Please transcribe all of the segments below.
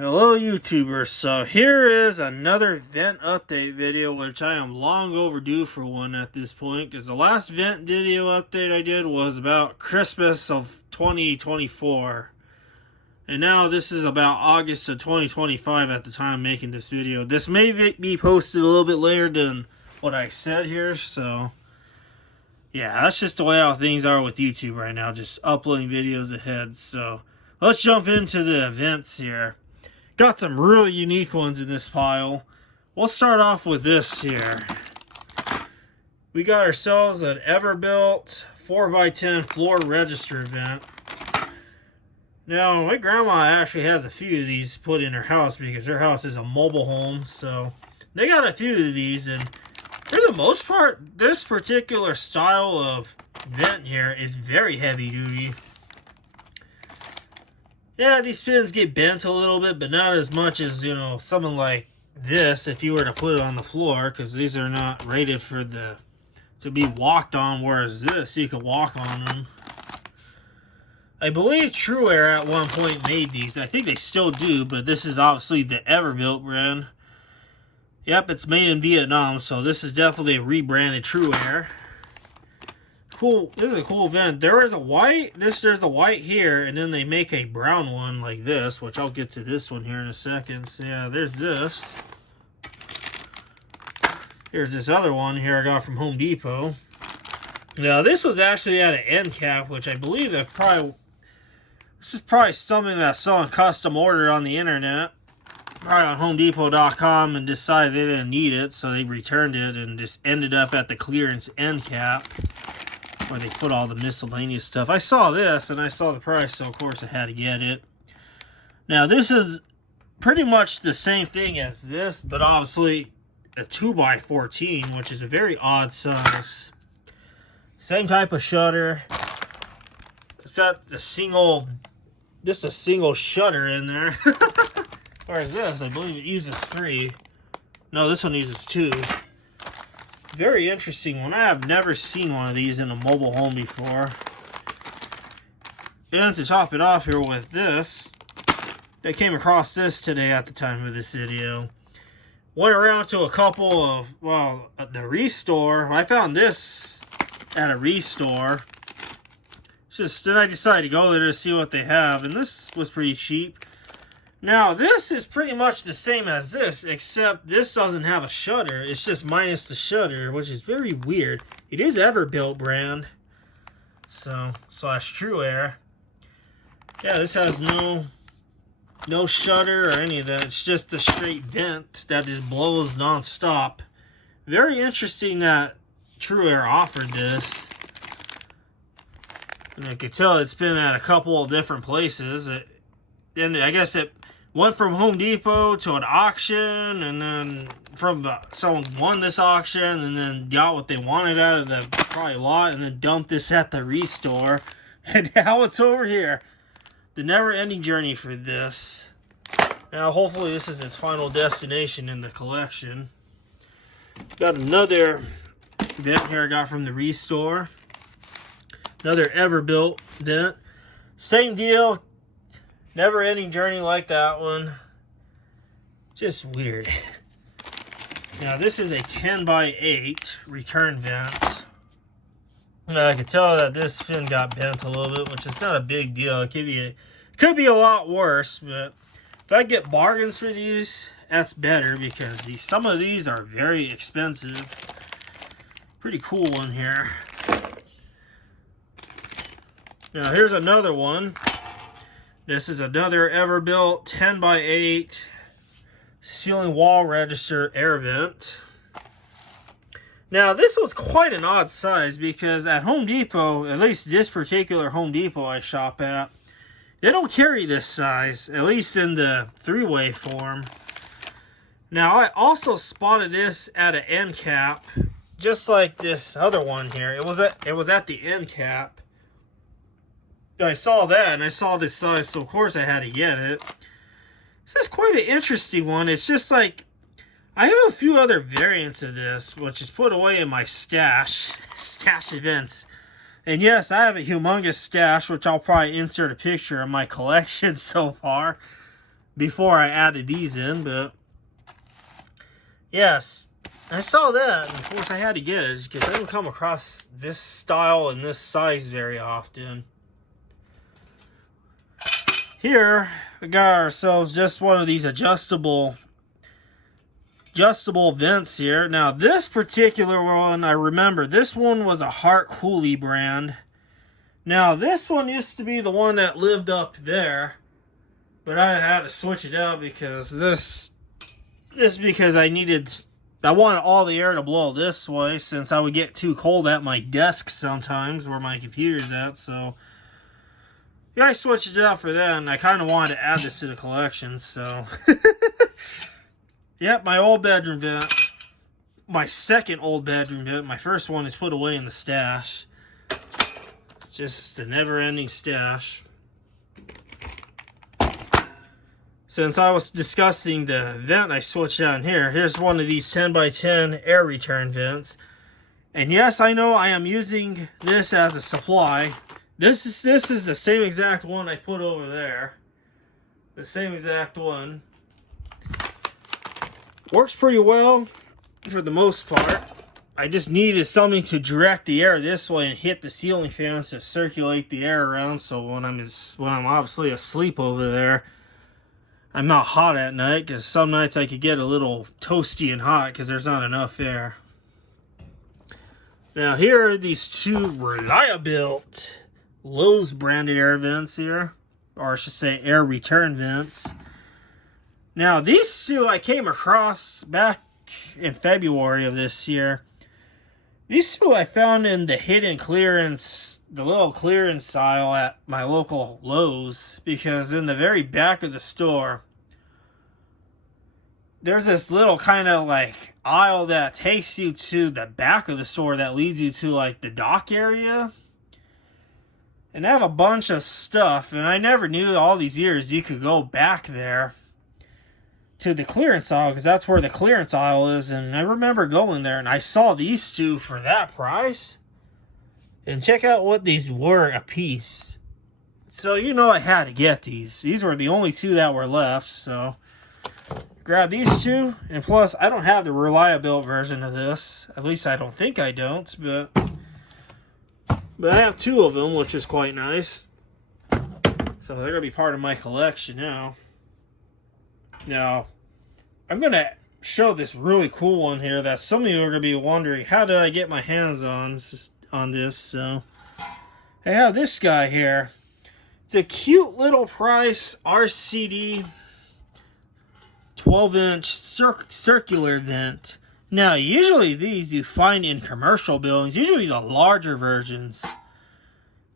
Hello YouTubers, so here is another vent update video, which I am long overdue for one at this point, because the last vent video update I did was about Christmas of 2024, and now this is about August of 2025 at the time of making this video. This may be posted a little bit later than what I said here, so yeah, that's just the way how things are with YouTube right now, just uploading videos ahead. So let's jump into the events here. Got some really unique ones in this pile. We'll start off with this here. We got ourselves an Everbuilt 4x10 floor register vent. Now, my grandma actually has a few of these put in her house because her house is a mobile home. So they got a few of these, and for the most part, this particular style of vent here is very heavy duty. Yeah, these pins get bent a little bit, but not as much as, you know, something like this if you were to put it on the floor, because these are not rated for to be walked on, whereas this, you can walk on them. I believe TrueAir at one point made these. I think they still do, but this is obviously the Everbuilt brand. Yep, it's made in Vietnam, so this is definitely a rebranded TrueAir. Cool. This is a cool vent. There is a white. There's the white here, and then they make a brown one like this, which I'll get to this one here in a second. So yeah, there's this. Here's this other one here I got from Home Depot. Now this was actually at an end cap, which I believe this is probably something that someone custom ordered on the internet, probably on HomeDepot.com, and decided they didn't need it, so they returned it and just ended up at the clearance end cap, where they put all the miscellaneous stuff. I saw this, and I saw the price, so of course I had to get it. Now, this is pretty much the same thing as this, but obviously a 2x14, which is a very odd size. Same type of shutter. It's got just a single shutter in there. Whereas this, I believe it uses 3. No, this one uses 2. Very interesting one. I have never seen one of these in a mobile home before. And to top it off here with this, I came across this today at the time of this video. Went around to a couple of, well, the Restore. I found this at a Restore. Then I decided to go there to see what they have, and this was pretty cheap. Now, this is pretty much the same as this, except this doesn't have a shutter. It's just minus the shutter, which is very weird. It is Everbuilt brand, so slash TrueAir. Yeah, this has no shutter or any of that. It's just a straight vent that just blows non-stop. Very interesting that TrueAir offered this. And I could tell it's been at a couple of different places. And I guess it went from Home Depot to an auction, and then someone won this auction, and then got what they wanted out of the probably lot, and then dumped this at the Restore. And now it's over here. The never-ending journey for this. Now, hopefully this is its final destination in the collection. Got another vent here I got from the Restore. Another Everbuilt vent. Same deal. Never-ending journey like that one. Just weird. Now, this is a 10x8 return vent. I can tell that this fin got bent a little bit, which is not a big deal. It could be a lot worse, but if I get bargains for these, that's better, because some of these are very expensive. Pretty cool one here. Now, here's another one. This is another Everbuilt 10x8 ceiling wall register air vent. Now, this was quite an odd size, because at Home Depot, at least this particular Home Depot I shop at, they don't carry this size, at least in the 3-way form. Now, I also spotted this at an end cap, just like this other one here. It was at the end cap. I saw that, and I saw this size, so of course I had to get it. This is quite an interesting one. It's just like, I have a few other variants of this, which is put away in my stash events. And yes, I have a humongous stash, which I'll probably insert a picture of my collection so far. before I added these in, but yes, I saw that, and of course I had to get it because I don't come across this style and this size very often. Here, we got ourselves just one of these adjustable vents here. Now, this particular one, I remember, this one was a Hart Cooley brand. Now, this one used to be the one that lived up there, but I had to switch it out because because I wanted all the air to blow this way since I would get too cold at my desk sometimes where my computer's at, so yeah, I switched it out for that, and I kind of wanted to add this to the collection, so yep, my old bedroom vent. My second old bedroom vent. My first one is put away in the stash. Just a never-ending stash. Since I was discussing the vent I switched out in here, here's one of these 10x10 air return vents. And yes, I know I am using this as a supply. This is the same exact one I put over there. The same exact one. Works pretty well for the most part. I just needed something to direct the air this way and hit the ceiling fans to circulate the air around, so when I'm obviously asleep over there, I'm not hot at night, because some nights I could get a little toasty and hot because there's not enough air. Now here are these two Reliabilt Lowe's branded air vents here, or I should say air return vents. Now these two I came across back in February of this year. These two I found in the hidden clearance, the little clearance aisle at my local Lowe's, because in the very back of the store there's this little kind of like aisle that takes you to the back of the store that leads you to like the dock area. And I have a bunch of stuff, and I never knew all these years you could go back there to the clearance aisle, because that's where the clearance aisle is. And I remember going there, and I saw these two for that price. And check out what these were a piece. So, you know, I had to get these. These were the only two that were left, so grab these two. And plus, I don't have the Reliabilt version of this. At least I don't think I don't, but I have two of them, which is quite nice. So they're going to be part of my collection now. Now, I'm going to show this really cool one here that some of you are going to be wondering, how did I get my hands on this? So, I have this guy here. It's a cute little Price RCD 12-inch circular vent. Now, usually these you find in commercial buildings, usually the larger versions.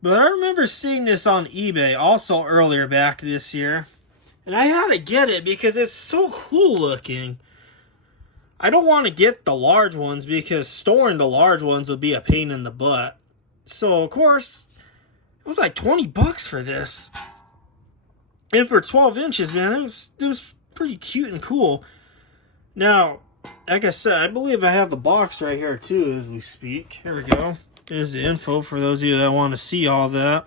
But I remember seeing this on eBay also earlier back this year. And I had to get it because it's so cool looking. I don't want to get the large ones because storing the large ones would be a pain in the butt. So, of course, it was like 20 bucks for this. And for 12 inches, man, it was pretty cute and cool. Now, like I said, I believe I have the box right here too as we speak. Here we go. Here's the info for those of you that want to see all that.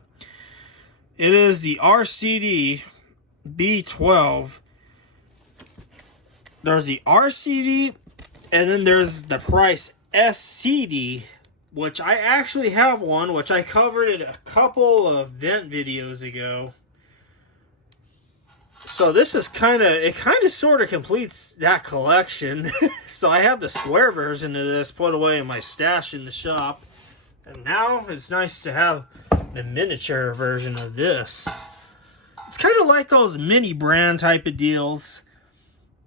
It is the RCD B12. There's the RCD, and then there's the Price SCD, which I actually have one, which I covered in a couple of vent videos ago. So this is kind of sort of completes that collection. So I have the square version of this put away in my stash in the shop. And now it's nice to have the miniature version of this. It's kind of like those mini brand type of deals,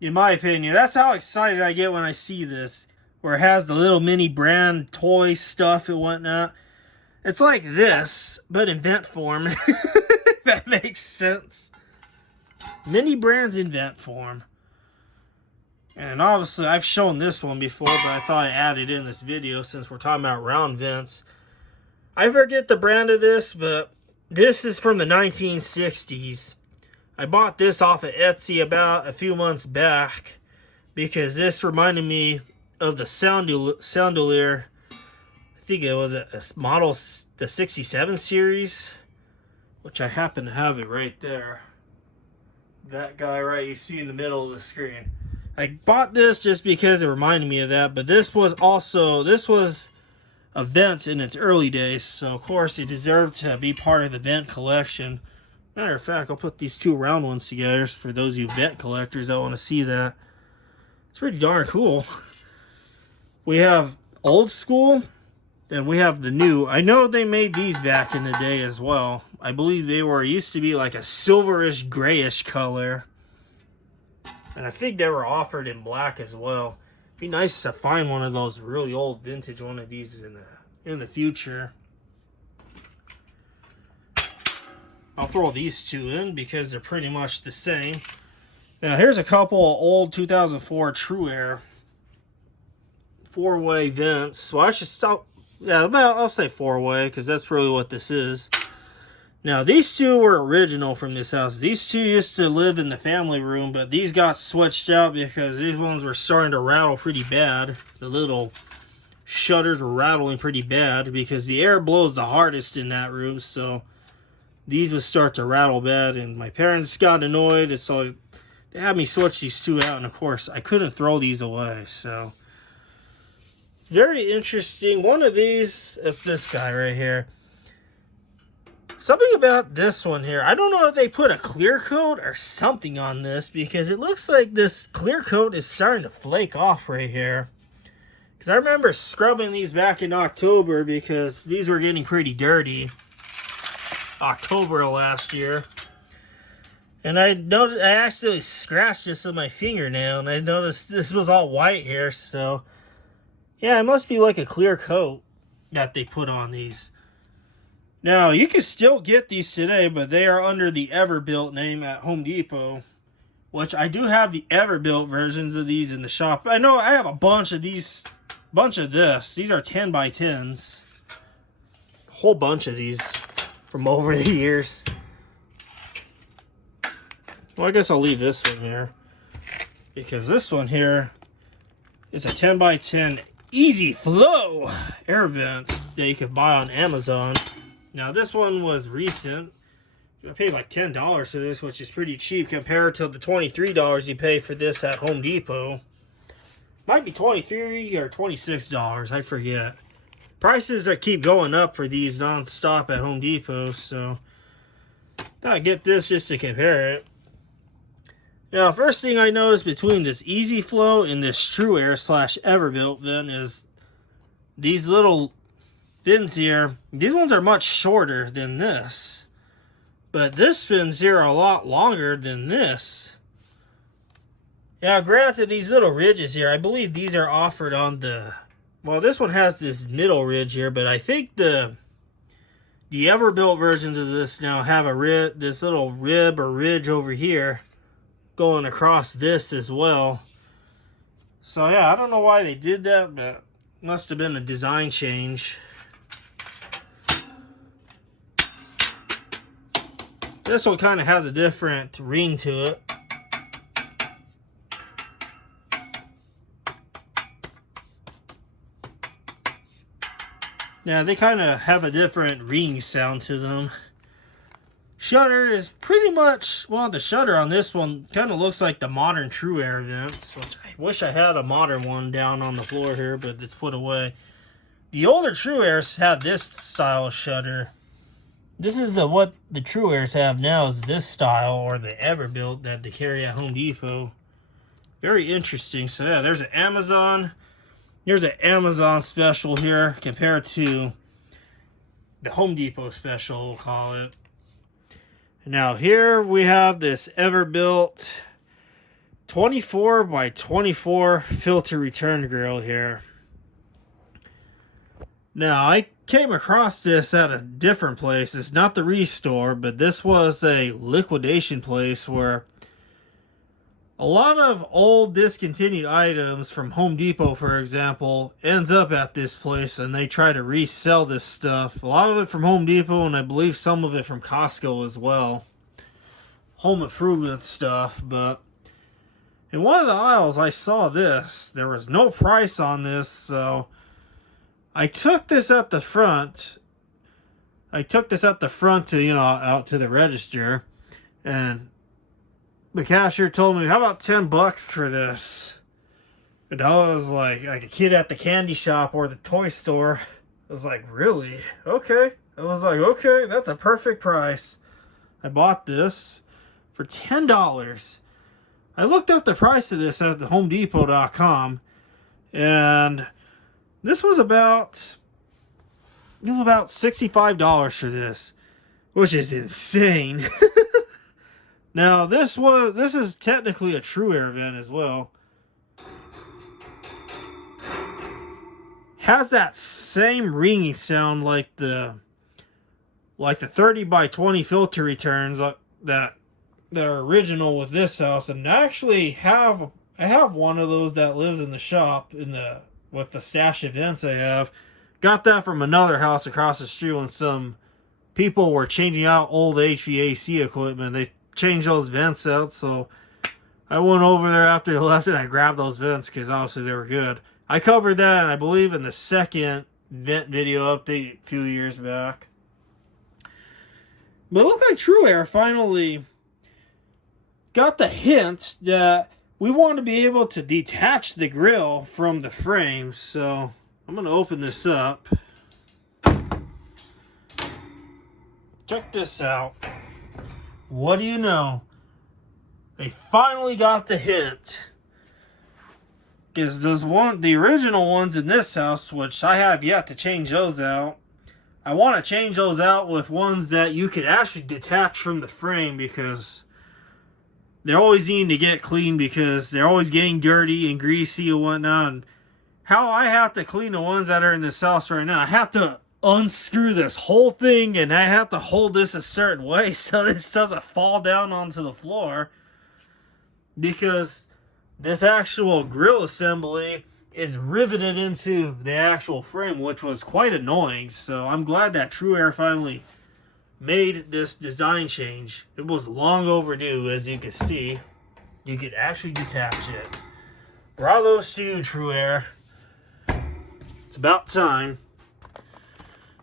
in my opinion. That's how excited I get when I see this, where it has the little mini brand toy stuff and whatnot. It's like this, but in vent form. If that makes sense. Mini brands in vent form. And obviously I've shown this one before, but I thought I added in this video since we're talking about round vents. I forget the brand of this, but this is from the 1960s. I bought this off of Etsy about a few months back because this reminded me of the Soundelier. I think it was a model, the 67 series, which I happen to have it right there. That guy right you see in the middle of the screen. I bought this just because it reminded me of that, but this was a Vent in its early days, so of course it deserved to be part of the Vent collection. Matter of fact, I'll put these two round ones together for those of you Vent collectors that want to see that. It's pretty darn cool. We have old school, and we have the new. I know they made these back in the day as well. I believe they used to be like a silverish grayish color. And I think they were offered in black as well. It'd be nice to find one of those really old vintage one of these in the future. I'll throw these two in because they're pretty much the same. Now here's a couple of old 2004 True Air 4-way vents. Well, I should stop. Yeah, I'll say 4-way because that's really what this is. Now these two were original from this house. These two used to live in the family room, but these got switched out because these ones were starting to rattle pretty bad. The little shutters were rattling pretty bad because the air blows the hardest in that room, so these would start to rattle bad, and my parents got annoyed, and so they had me switch these two out, and of course I couldn't throw these away. So very interesting. One of these is this guy right here. Something about this one here, I don't know if they put a clear coat or something on this, because it looks like this clear coat is starting to flake off right here. Because I remember scrubbing these back in October because these were getting pretty dirty. October of last year. And I noticed I actually scratched this with my fingernail, and I noticed this was all white here, so yeah, it must be like a clear coat that they put on these. Now, you can still get these today, but they are under the Everbuilt name at Home Depot, which I do have the Everbuilt versions of these in the shop. I know I have a bunch of these, These are 10x10s. A whole bunch of these from over the years. Well, I guess I'll leave this one here, because this one here is a 10x10 Easy Flow air vent that you could buy on Amazon. Now this one was recent. I paid like $10 for this, which is pretty cheap compared to the $23 you pay for this at Home Depot. Might be $23 or $26, I forget. Prices keep going up for these non-stop at Home Depot, so I get this just to compare it. Now, first thing I noticed between this Easy Flow and this True Air / Everbuilt vent is these little fins here. These ones are much shorter than this, but this fins here are a lot longer than this. Now, granted, these little ridges here, I believe these are offered on the... Well, this one has this middle ridge here, but I think the Everbuilt versions of this now have this little rib or ridge over here going across this as well. So yeah, I don't know why they did that, but must have been a design change. This one kind of has a different ring to it. Yeah, they kind of have a different ring sound to them. Shutter is pretty much, well, the shutter on this one kind of looks like the modern True Air vents, which I wish I had a modern one down on the floor here, but it's put away. The older True Airs had this style of shutter. This is what the True Airs have now, is this style, or the Everbuilt that they carry at Home Depot. Very interesting. So yeah, there's an Amazon. Here's an Amazon special here compared to the Home Depot special, we'll call it. Now here we have this Everbuilt 24x24 filter return grill here. Now I came across this at a different place. It's not the Restore, but this was a liquidation place where a lot of old discontinued items from Home Depot, for example, ends up at this place, and they try to resell this stuff. A lot of it from Home Depot, and I believe some of it from Costco as well. Home improvement stuff, but in one of the aisles I saw this. There was no price on this, so I took this at the front. To, out to the register, and the cashier told me, how about $10 for this? And I was like a kid at the candy shop or the toy store. I was like, really? Okay. I was like, okay, that's a perfect price. I bought this for $10. I looked up the price of this at the HomeDepot.com, and this was about $65 for this, which is insane. Now this is technically a TrueAir vent as well. Has that same ringing sound like the 30 by 20 filter returns that are original with this house, and I actually have one of those that lives in the shop with the stash of vents I have. Got that from another house across the street when some people were changing out old HVAC equipment. They changed those vents out, so I went over there after they left and I grabbed those vents because obviously they were good. I covered that, I believe, in the second vent video update a few years back. But it looked like TrueAir finally got the hint that we want to be able to detach the grill from the frame. So I'm going to open this up. Check this out. What do you know? They finally got the hint. Because the original ones in this house, which I have yet to change those out, I want to change those out with ones that you could actually detach from the frame, because they're always needing to get clean because they're always getting dirty and greasy and whatnot. And how I have to clean the ones that are in this house right now, I have to unscrew this whole thing and I have to hold this a certain way so this doesn't fall down onto the floor, because this actual grill assembly is riveted into the actual frame, which was quite annoying. So I'm glad that TrueAir finally made this design change. It was long overdue, as you can see. You could actually detach it. Bravo to you, TrueAir. It's about time.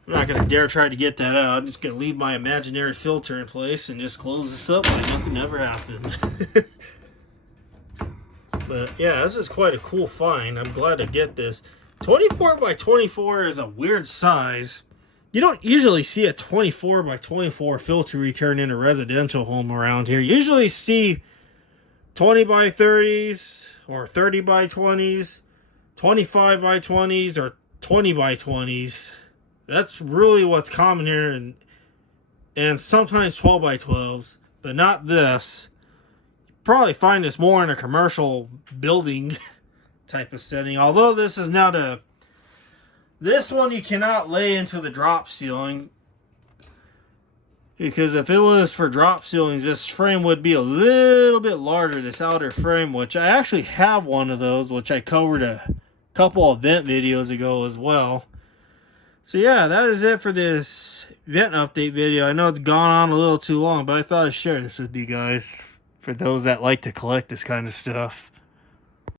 I'm not going to dare try to get that out. I'm just going to leave my imaginary filter in place and just close this up like nothing ever happened. But yeah, this is quite a cool find. I'm glad to get this. 24 by 24 is a weird size. You don't usually see a 24 by 24 filter return in a residential home around here. You usually see 20 by 30s or 30 by 20s, 25 by 20s, or 20 by 20s. That's really what's common here, and sometimes 12 by 12s, but not this. Probably find this more in a commercial building type of setting. Although this is not this one you cannot lay into the drop ceiling, because if it was for drop ceilings, this frame would be a little bit larger, this outer frame, which I actually have one of those, which I covered a couple of vent videos ago as well. So yeah, that is it for this vent update video. I know it's gone on a little too long, but I thought I'd share this with you guys, for those that like to collect this kind of stuff.